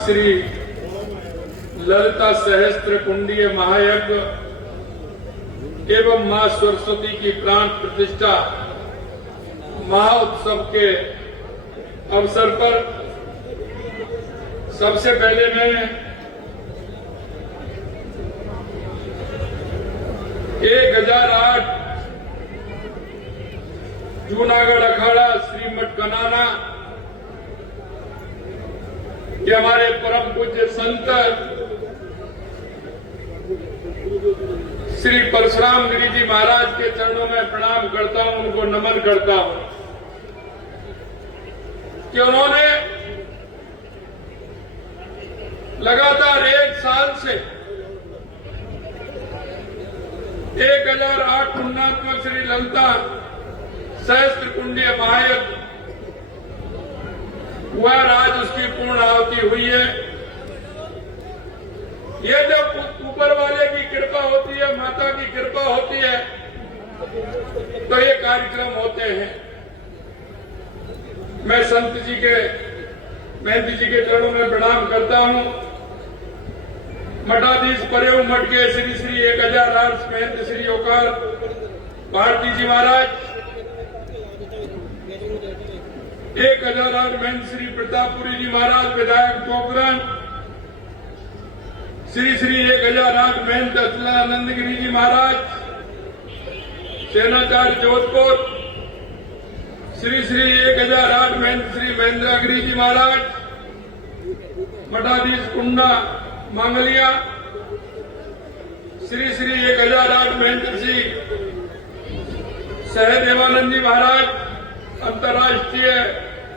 श्री ललिता सहस्त्र कुंडीय महायज्ञ एवं मां सरस्वती की प्राण प्रतिष्ठा महाउत्सव के अवसर पर सबसे पहले मैं 1008 जूनागढ़ अखाड़ा श्रीमठ कनाना कि हमारे परम पूज्य संत श्री परशुराम गिरी जी महाराज के चरणों में प्रणाम करता हूं, उनको नमन करता हूं कि उन्होंने लगातार 1 साल से 1008 पुण्यात्मक श्री ललिता सहस्त्र कुंडीय महायज्ञ हुआ, आज उसकी पूर्ण आहुति हुई है। ये जब ऊपर वाले की कृपा होती है, माता की कृपा होती है, तो ये कार्यक्रम होते हैं। मैं संत जी के महंती जी के चरणों में प्रणाम करता हूं। मठाधीश परेव मठ के श्री श्री 1008 महंत श्री ओकार भारती जी महाराज, 1008 महंत श्री प्रतापपुरी जी महाराज विधायक पोखरण, श्री श्री 1008 महंत अचलानंद गिरी जी महाराज सेनाचार्य जोधपुर, श्री श्री 1008 महंत श्री महेंद्र गिरी जी महाराज मठाधीश कुंडा मांगलिया, श्री श्री 1008 महंत श्री सहदेवानंद जी महाराज अंतर्राष्ट्रीय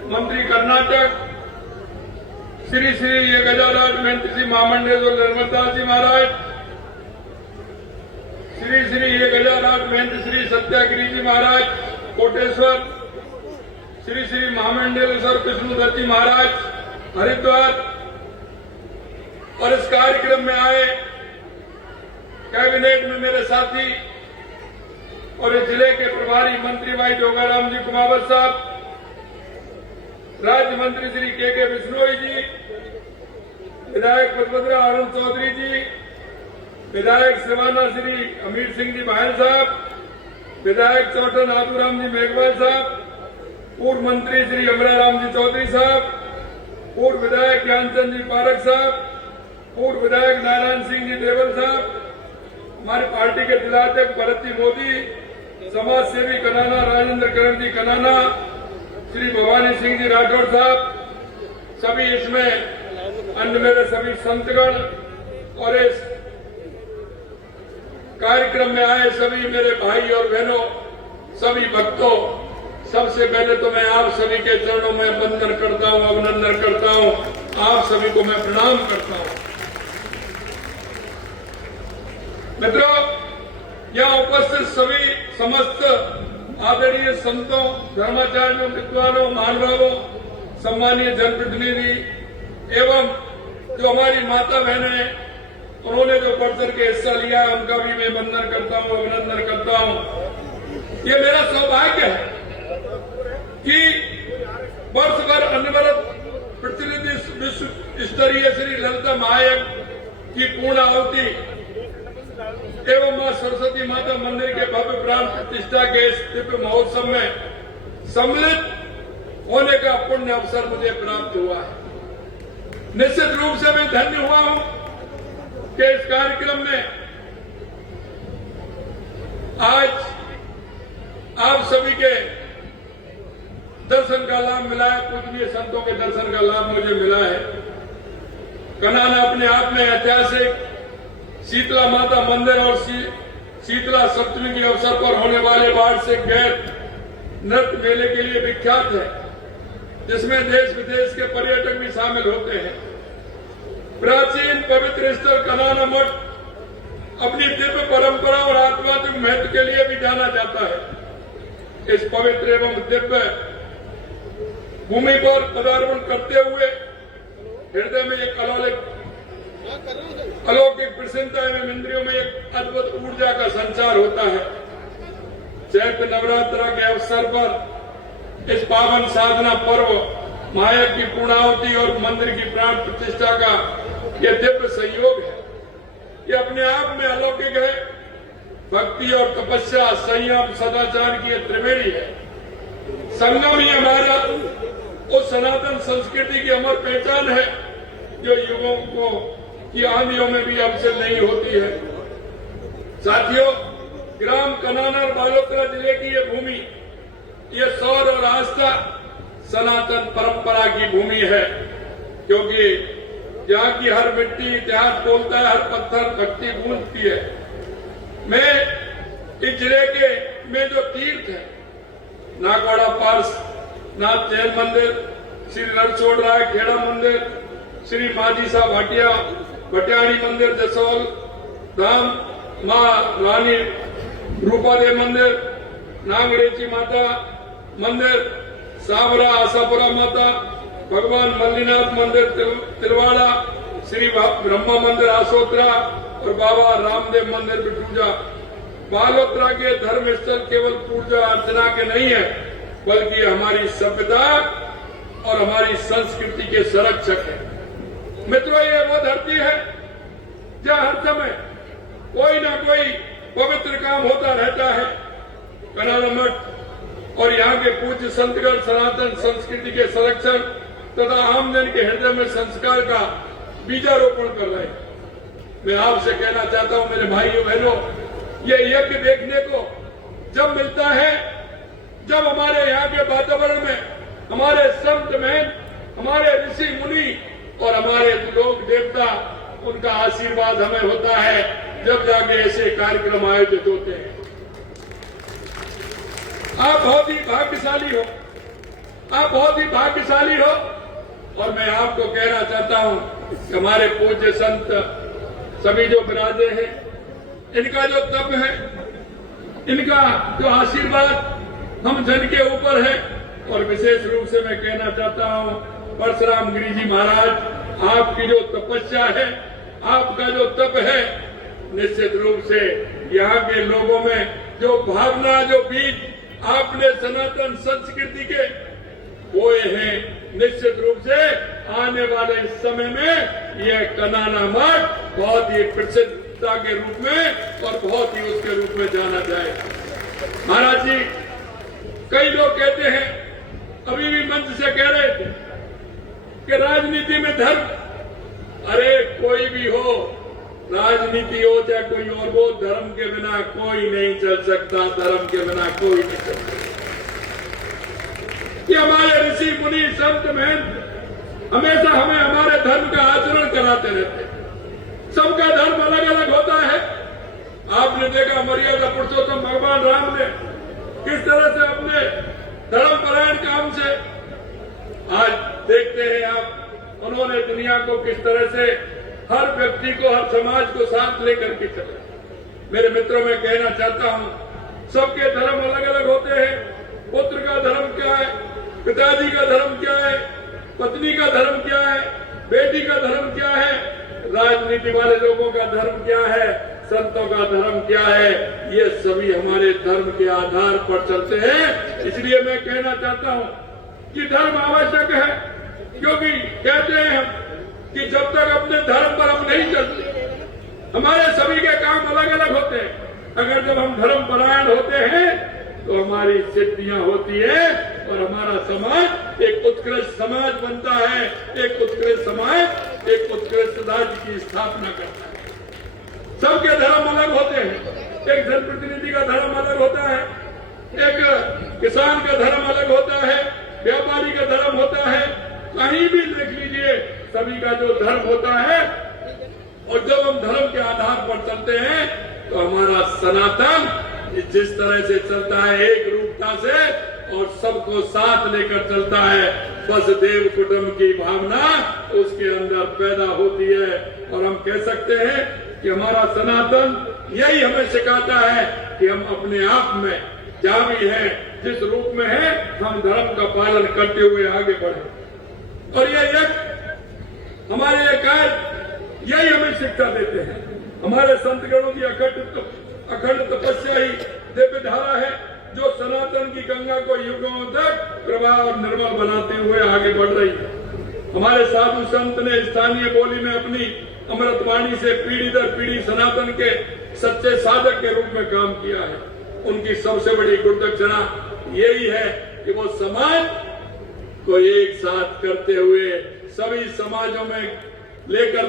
मंत्री कर्नाटक, श्री श्री 1008 महंत श्री महामंडलेश्वर धर्मदास जी महाराज, श्री श्री 1008 महंत श्री सत्यागिरी जी महाराज कोटेश्वर, श्री श्री महामंडलेश्वर कृष्णदत्त जी महाराज हरिद्वार। और इस कार्यक्रम में आए कैबिनेट में मेरे साथी और इस जिले के प्रभारी मंत्री भाई जोगाराम जी कुमावत साहब, राज्य मंत्री श्री के बिश्नोई जी, विधायक पदभद्रा अरुण चौधरी जी, विधायक सिवाना श्री अमीर सिंह जी बहल साहब, विधायक चौटन आदूराम जी मेघवाल साहब, पूर्व मंत्री श्री अमराराम जी चौधरी साहब, पूर्व विधायक ज्ञानचंद जी पारक साहब, पूर्व विधायक नारायण सिंह जी देवल साहब, हमारी पार्टी के जिलाध्यक्ष भरत जी मोदी, समाज सेवी कनाना राजेंद्र करण जी कनाना, श्री भवानी सिंह जी राठौर साहब, सभी इसमें अन्य मेरे सभी संतगण और इस कार्यक्रम में आए सभी मेरे भाई और बहनों, सभी भक्तों, सबसे पहले तो मैं आप सभी के चरणों में वंदन करता हूं, अभिनंदन करता हूं, आप सभी को मैं प्रणाम करता हूं। मित्रों, यहां उपस्थित सभी समस्त आदरणीय संतों, धर्माचार्यों, विद्वानों, महानुभावों, सम्मानीय जनप्रतिनिधि एवं जो हमारी माता बहनें, उन्होंने जो बढ़ चढ़ के हिस्सा लिया है, उनका भी मैं वंदन करता हूं, अभिनंदन करता हूं। ये मेरा सौभाग्य है कि वर्ष भर अनवरत प्रतिनिधि विश्व स्तरीय श्री ललिता महायज्ञ की पूर्ण आहुति एवं मां सरस्वती माता मंदिर के भव्य प्राण प्रतिष्ठा के इस दिव्य महोत्सव में सम्मिलित होने का पुण्य अवसर मुझे प्राप्त हुआ है। निश्चित रूप से मैं धन्य हुआ हूं कि इस कार्यक्रम में आज आप सभी के दर्शन का लाभ मिला है, पूजनीय संतों के दर्शन का लाभ मुझे मिला है। कनाना अपने आप में ऐतिहासिक शीतला माता मंदिर और शीतला सप्तमी के अवसर पर होने वाले वार्षिक गैर नृत्य मेले के लिए विख्यात है, जिसमें देश विदेश के पर्यटक भी शामिल होते हैं। प्राचीन पवित्र स्थल कनाना मठ अपनी दिव्य परंपरा और आध्यात्मिक महत्व के लिए भी जाना जाता है। इस पवित्र एवं दिव्य भूमि पर पदार्पण करते हुए हृदय में एक अलौकिक प्रसन्नता एवं इंद्रियों में एक अद्भुत ऊर्जा का संचार होता है। चैत्र नवरात्र के अवसर पर इस पावन साधना पर्व माया की पूर्णाहुति और मंदिर की प्राण प्रतिष्ठा का यह दिव्य संयोग है। ये अपने आप में अलौकिक है। भक्ति और तपस्या, संयम, सदाचार की यह त्रिवेणी है। संगम ही हमारा उस सनातन संस्कृति की अमर पहचान है जो युगों को की आंधियों में भी अवसर नहीं होती है। साथियों, ग्राम कनानर बालोतरा जिले की ये भूमि, ये सौर और आस्था सनातन परंपरा की भूमि है, क्योंकि यहाँ की हर मिट्टी इतिहास बोलता है, हर पत्थर भक्ति गूंजती है। मैं इस जिले के में जो तीर्थ है, नागवाड़ा पार्स नाथ जैन मंदिर, श्री नरसोड़ राय खेड़ा मंदिर, श्री माजी साहब भाटिया भटियाणी मंदिर जसोल धाम, माँ रानी रूपादेव मंदिर, नागरेची माता मंदिर, सावरा आशापुरा माता, भगवान मल्लीनाथ मंदिर तिलवाड़ा, श्री ब्रह्मा मंदिर आसोत्रा और बाबा रामदेव मंदिर बिटूजा। बालोतरा के धर्म स्थल केवल पूजा अर्चना के नहीं है, बल्कि हमारी सभ्यता और हमारी संस्कृति के संरक्षक है। मित्रों, ये वो धरती है जहाँ हर समय कोई ना कोई पवित्र काम होता रहता है। कनाना मठ और यहाँ के पूज्य संतगण सनातन संस्कृति के संरक्षण तथा आमजन के हृदय में संस्कार का बीजारोपण कर रहे हैं। मैं आपसे कहना चाहता हूँ मेरे भाइयों बहनों, ये यज्ञ देखने को जब मिलता है जब हमारे यहाँ के वातावरण में हमारे संत महंत, हमारे ऋषि मुनि और हमारे लोक देवता, उनका आशीर्वाद हमें होता है, जब जाके ऐसे कार्यक्रम आयोजित होते हैं। आप बहुत ही भाग्यशाली हो, आप बहुत ही भाग्यशाली हो। और मैं आपको कहना चाहता हूं कि हमारे पूज्य संत सभी जो विराजे हैं, इनका जो तप है, इनका जो आशीर्वाद हम जन के ऊपर है। और विशेष रूप से मैं कहना चाहता हूं परशुराम गिरी जी महाराज, आपकी जो तपस्या है, आपका जो तप है, निश्चित रूप से यहाँ के लोगों में जो भावना, जो बीज आपने सनातन संस्कृति के बोए हैं, निश्चित रूप से आने वाले समय में यह कनाना मठ बहुत ही प्रसिद्धता के रूप में और बहुत ही उसके रूप में जाना जाए। महाराज जी, कई लोग कहते हैं, अभी भी मंच से कह रहे थे कि राजनीति में धर्म, अरे कोई भी हो, राजनीति हो चाहे कोई और हो, धर्म के बिना कोई नहीं चल सकता, धर्म के बिना कोई नहीं चल सकता। ये हमारे ऋषि मुनि संत महंत हमेशा हमें हमारे धर्म का आचरण कराते रहते हैं। सबका धर्म अलग अलग होता है। आपने देखा मर्यादा पुरुषोत्तम भगवान राम ने किस तरह से अपने धर्मपरायण काम से, आज देखते हैं आप, उन्होंने दुनिया को किस तरह से हर व्यक्ति को, हर समाज को साथ लेकर के चले। मेरे मित्रों, मैं कहना चाहता हूं, सबके धर्म अलग अलग होते हैं। पुत्र का धर्म क्या है, पिताजी का धर्म क्या है, पत्नी का धर्म क्या है, बेटी का धर्म क्या है, राजनीति वाले लोगों का धर्म क्या है, संतों का धर्म क्या है, ये सभी हमारे धर्म के आधार पर चलते हैं। इसलिए मैं कहना चाहता हूं कि धर्म आवश्यक है, क्योंकि कहते हैं हम कि जब तक अपने धर्म पर हम नहीं चलते, हमारे सभी के काम अलग अलग होते हैं। अगर जब हम धर्म परायण होते हैं तो हमारी सिद्धियां होती है और हमारा समाज एक उत्कृष्ट समाज बनता है, एक उत्कृष्ट समाज, एक उत्कृष्ट राज्य की स्थापना करता है। सबके धर्म अलग होते हैं। एक जनप्रतिनिधि का धर्म अलग होता है, एक किसान का धर्म अलग होता है, व्यापारी का धर्म होता है। कहीं भी देख लीजिए, सभी का जो धर्म होता है, और जब हम धर्म के आधार पर चलते हैं तो हमारा सनातन जिस तरह से चलता है, एक रूपता से और सबको साथ लेकर चलता है, बस देव कुटुंब की भावना उसके अंदर पैदा होती है। और हम कह सकते हैं कि हमारा सनातन यही हमें सिखाता है कि हम अपने आप में जहाँ भी है, जिस रूप में है, हम धर्म का पालन करते हुए आगे बढ़े। और ये हमारे ये कार्य यही हमें शिक्षा देते हैं। हमारे संतगणों की अखंड तपस्या ही दिव्य धारा है। जो सनातन की गंगा को युगों तक प्रवाह और निर्मल बनाते हुए आगे बढ़ रही है। हमारे साधु संत ने स्थानीय बोली में अपनी अमृतवाणी से पीढ़ी दर पीढ़ी सनातन के सच्चे साधक के रूप में काम किया है। उनकी सबसे बड़ी गुरुदक्षिणा यही है कि वो समाज को एक साथ करते हुए सभी समाजों में लेकर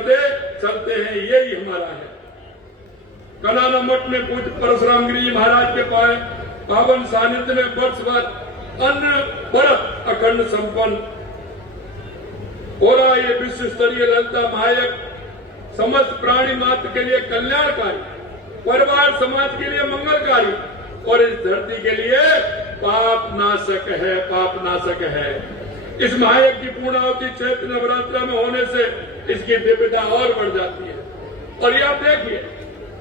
चलते हैं, यही हमारा है। कनाना मठ में पूज्य परशुराम गिरी महाराज के पावन सानिध्य में वर्ष भर अन्न व्रत अखंड संपन्न हो रहा। ये विश्व स्तरीय ललिता महायज्ञ समस्त प्राणी मात्र के लिए कल्याणकारी, परिवार समाज के लिए मंगलकारी और इस धरती के लिए पाप नाशक है। इस महायज्ञ की पूर्णाहुति चैत्र नवरात्र में होने से इसकी दिव्यता और बढ़ जाती है। और ये आप देखिए,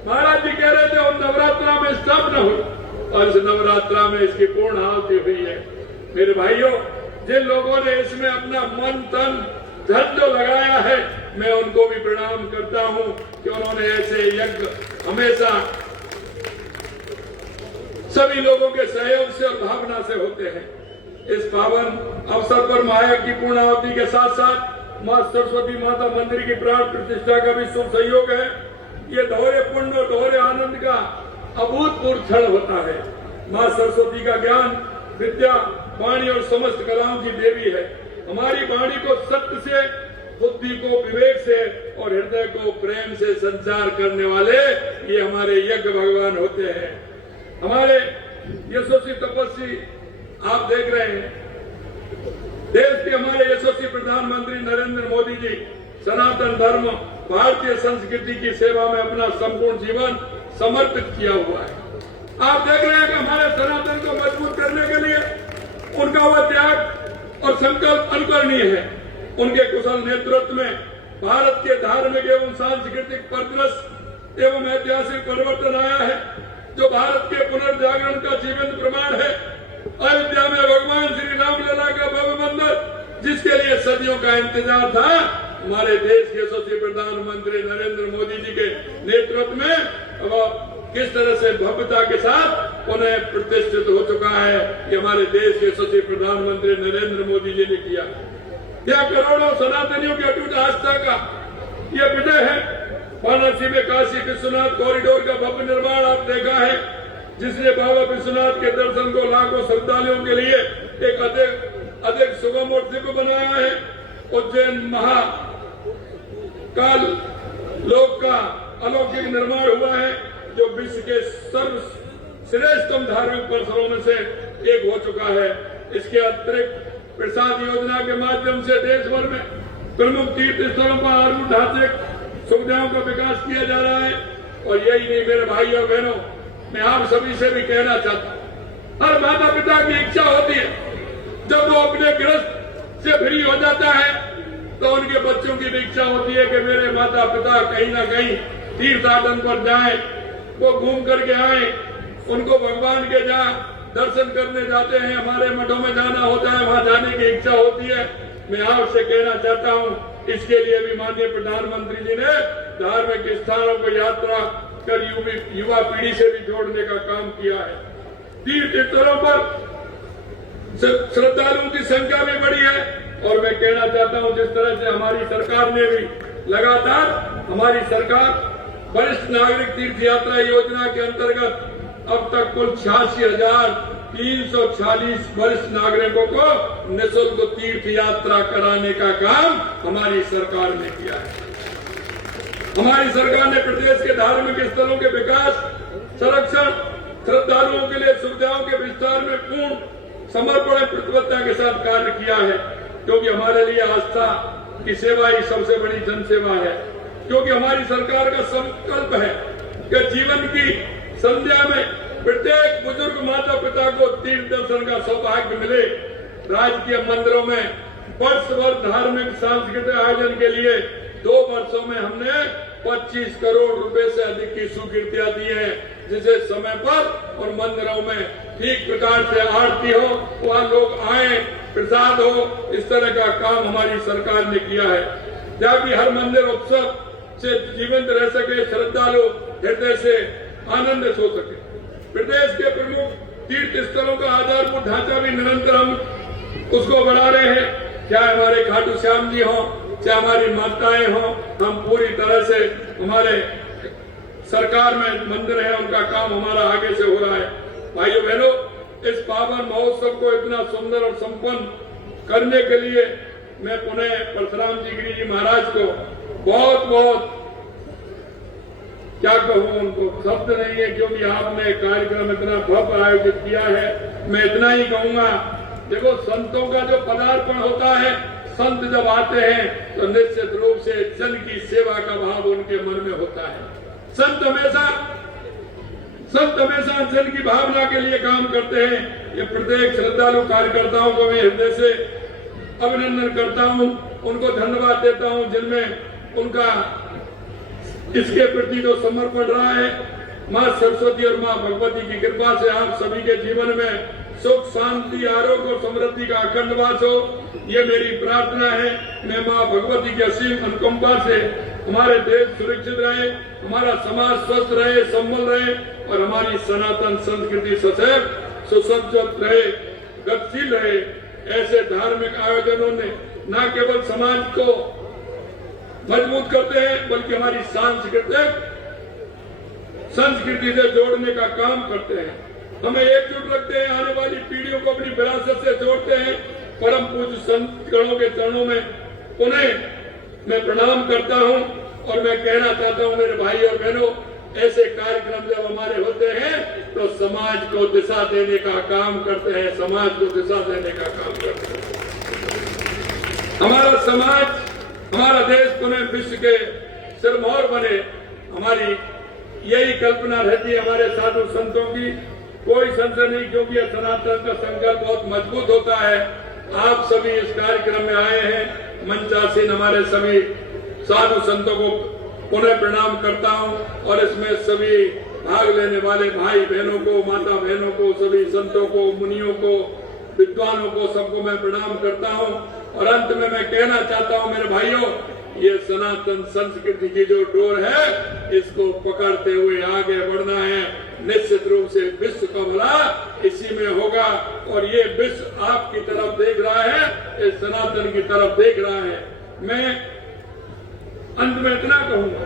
महाराज जी कह रहे थे और नवरात्रा में स्थापना हुई और इस नवरात्रा में इसकी पूर्णाहुति हुई है। मेरे भाइयों, जिन लोगों ने इसमें अपना मन तन धन जो लगाया है, मैं उनको भी प्रणाम करता हूं कि उन्होंने ऐसे यज्ञ हमेशा सभी लोगों के सहयोग से और भावना से होते हैं। इस पावन अवसर पर महायज्ञ की पूर्णाहुति के साथ साथ मां सरस्वती माता मंदिर की प्राण प्रतिष्ठा का भी शुभ सहयोग है। ये दोहरे पुण्य और दोहरे आनंद का अभूतपूर्व क्षण होता है। मां सरस्वती का ज्ञान, विद्या, वाणी और समस्त कलाओं की देवी है। हमारी वाणी को सत्य से, बुद्धि को विवेक से और हृदय को प्रेम से संचार करने वाले ये हमारे यज्ञ भगवान होते हैं। हमारे यशस्वी तपस्वी आप देख रहे हैं, देश के हमारे यशस्वी प्रधानमंत्री नरेंद्र मोदी जी सनातन धर्म, भारतीय संस्कृति की सेवा में अपना संपूर्ण जीवन समर्पित किया हुआ है। आप देख रहे हैं कि हमारे सनातन को मजबूत करने के लिए उनका वह त्याग और संकल्प अनुकरणीय है। उनके कुशल नेतृत्व में भारत के धार्मिक एवं सांस्कृतिक परिदृश्य एवं ऐतिहासिक परिवर्तन आया है, जो भारत के पुनर्जागरण का जीवंत प्रमाण है। अयोध्या में भगवान श्री रामलला का भव्य मंदिर, जिसके लिए सदियों का इंतजार था, हमारे देश के यशस्वी प्रधानमंत्री नरेंद्र मोदी जी के नेतृत्व में अब किस तरह से भव्यता के साथ उन्हें प्रतिष्ठित हो चुका है, ये हमारे देश के यशस्वी प्रधानमंत्री नरेंद्र मोदी जी ने किया। यह करोड़ों सनातनियों की अटूट आस्था का यह विजय है। वाराणसी में काशी विश्वनाथ कॉरिडोर का भव्य निर्माण आप देखा है, जिसने बाबा विश्वनाथ के दर्शन को लाखों श्रद्धालुओं के लिए एक अधिक सुगम और दिव्य बनाया है। उज्जैन महाकाल लोक का अलौकिक निर्माण हुआ है, जो विश्व के सर्वश्रेष्ठतम धार्मिक परिसरों में से एक हो चुका है। इसके अतिरिक्त प्रसाद योजना के माध्यम से देश भर में प्रमुख तीर्थ स्थलों पर आधारभूत ढांचे सुविधाओं का विकास किया जा रहा है। और यही नहीं मेरे भाई और बहनों, मैं आप सभी से भी कहना चाहता हूँ, हर माता पिता की इच्छा होती है जब वो अपने गृहस्थ से फ्री हो जाता है तो उनके बच्चों की भी इच्छा होती है कि मेरे माता पिता कहीं ना कहीं तीर्थाटन पर जाएं, वो घूम करके आए। उनको भगवान के जहाँ दर्शन करने जाते हैं, हमारे मठों में जाना होता है, वहाँ जाने की इच्छा होती है। मैं आपसे कहना चाहता हूँ, इसके लिए भी माननीय प्रधानमंत्री जी ने धार्मिक स्थानों को यात्रा कर युवा पीढ़ी से भी जोड़ने का काम किया है। तीर्थ स्थलों पर श्रद्धालुओं की संख्या भी बढ़ी है। और मैं कहना चाहता हूँ, जिस तरह से हमारी सरकार ने भी लगातार हमारी सरकार वरिष्ठ नागरिक तीर्थ यात्रा योजना के अंतर्गत अब तक कुल 86,346 वरिष्ठ नागरिकों को निःशुल्क तीर्थ यात्रा कराने का काम हमारी सरकार ने किया है। हमारी सरकार ने प्रदेश के धार्मिक स्थलों के विकास, संरक्षण, श्रद्धालुओं के लिए सुविधाओं के विस्तार में पूर्ण समर्पण और प्रतिबद्धता के साथ कार्य किया है, क्योंकि हमारे लिए आस्था की सेवा ही सबसे बड़ी जनसेवा है। क्योंकि हमारी सरकार का संकल्प है कि जीवन की संध्या में प्रत्येक बुजुर्ग माता पिता को तीर्थ दर्शन का सौभाग्य मिले। राज्य के मंदिरों में वर्ष भर धार्मिक सांस्कृतिक आयोजन के लिए 2 वर्षों में हमने 25 करोड़ रुपए से अधिक की स्वीकृतियां दी है, जिसे समय पर और मंदिरों में ठीक प्रकार से आरती हो, वहाँ लोग आए, प्रसाद हो, इस तरह का काम हमारी सरकार ने किया है, ताकि हर मंदिर उत्सव से जीवंत रह सके, श्रद्धालु हृदय से आनंदित हो सके। प्रदेश के प्रमुख तीर्थ स्थलों का आधारभूत ढांचा भी निरंतर हम उसको बढ़ा रहे हैं। चाहे हमारे खाटू श्याम जी हो, चाहे हमारी माताएं हो, हम पूरी तरह से हमारे सरकार में मंदिर है, उनका काम हमारा आगे से हो रहा है। भाइयों बहनों, इस पावन महोत्सव को इतना सुंदर और संपन्न करने के लिए मैं पुनः परशुराम जी गिरी जी महाराज को बहुत बहुत क्या कहूं, उनको शब्द नहीं है, क्योंकि आपने कार्यक्रम इतना भव्य आयोजित किया है। मैं इतना ही कहूंगा, देखो संतों का जो पदार्पण होता है, संत जब आते हैं तो निश्चित रूप से जन की सेवा का भाव उनके मन में होता है। संत हमेशा जन की भावना के लिए काम करते हैं। ये प्रत्येक श्रद्धालु कार्यकर्ताओं को मैं हृदय से अभिनंदन करता हूं, उनको धन्यवाद देता हूं, जिनमें उनका इसके प्रति जो समर्पण रहा है। मां सरस्वती और मां भगवती की कृपा से आप सभी के जीवन में सुख, शांति, आरोग्य और समृद्धि का अखंड वास हो, ये मेरी प्रार्थना है। मैं मां भगवती की असीम अनुकंपा से हमारे देश सुरक्षित रहे, हमारा समाज स्वस्थ रहे, संबल रहे और हमारी सनातन संस्कृति सदैव सुसज्जित रहे, गतिशील रहे। ऐसे धार्मिक आयोजनों ने न केवल समाज को मजबूत करते हैं, बल्कि हमारी संस्कृति से जोड़ने का काम करते हैं, हमें एकजुट रखते हैं, आने वाली पीढ़ियों को अपनी विरासत से जोड़ते हैं। परम पूज्य संत गणों के चरणों में उन्हें मैं प्रणाम करता हूं और मैं कहना चाहता हूं मेरे भाई और बहनों, ऐसे कार्यक्रम जब हमारे होते हैं तो समाज को दिशा देने का काम करते हैं, समाज को दिशा देने का काम करते हैं। हमारा समाज, हमारा देश पुनः विश्व के सिरमौर बने, हमारी यही कल्पना रहती है हमारे साधु संतों की। कोई संशय नहीं, क्योंकि सनातन का संकल्प बहुत मजबूत होता है। आप सभी इस कार्यक्रम में आए हैं, मंचासीन हमारे सभी साधु संतों को पुनः प्रणाम करता हूं और इसमें सभी भाग लेने वाले भाई बहनों को, माता बहनों को, सभी संतों को, मुनियों को, विद्वानों को, सबको मैं प्रणाम करता हूं। और अंत में मैं कहना चाहता हूं मेरे भाइयों, ये सनातन संस्कृति की जो डोर है, इसको पकड़ते हुए आगे बढ़ना है। निश्चित रूप से विश्व का भला इसी में होगा और ये विश्व आपकी तरफ देख रहा है, इस सनातन की तरफ देख रहा है। मैं अंत में इतना कहूंगा,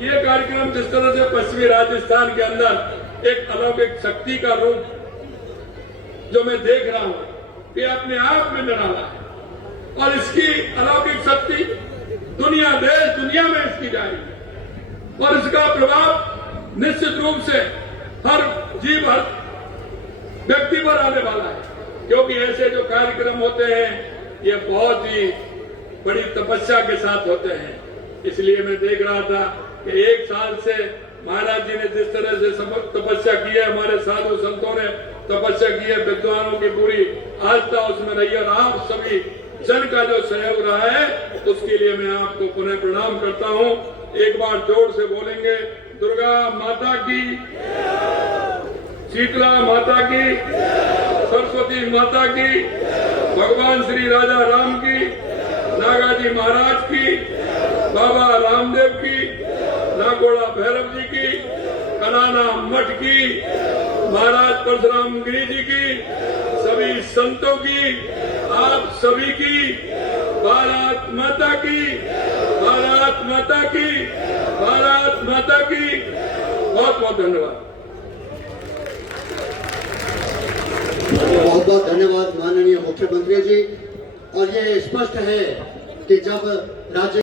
ये कार्यक्रम जिस तरह से पश्चिमी राजस्थान के अंदर एक अलौकिक शक्ति का रूप जो मैं देख रहा हूं, ये अपने आप में निराला है और इसकी अलौकिक शक्ति दुनिया, देश दुनिया में इसकी जाएगी और इसका प्रभाव निश्चित रूप से हर जीव, हर व्यक्ति पर आने वाला है। क्योंकि ऐसे जो कार्यक्रम होते हैं ये बहुत ही बड़ी तपस्या के साथ होते हैं। इसलिए मैं देख रहा था कि 1 साल से महाराज जी ने जिस तरह से तपस्या की है, हमारे साधु संतों ने तपस्या की है, विद्वानों की पूरी आस्था उसमें रही और आप सभी जन का जो सहयोग रहा है, उसके लिए मैं आपको पुनः प्रणाम करता हूं। एक बार जोर से बोलेंगे, दुर्गा माता की, शीतला माता की, सरस्वती माता की, भगवान श्री राजा राम की, नागाजी महाराज की, बाबा रामदेव की, नागोड़ा भैरव जी की, कनाना मठ की, महाराज परशुराम गिरी जी की, सभी संतों की, आप सभी की, भारत माता की, भारत माता की, भारत माता की। बहुत बहुत धन्यवाद। बहुत बहुत धन्यवाद माननीय मुख्यमंत्री जी। और ये स्पष्ट है कि जब राज्य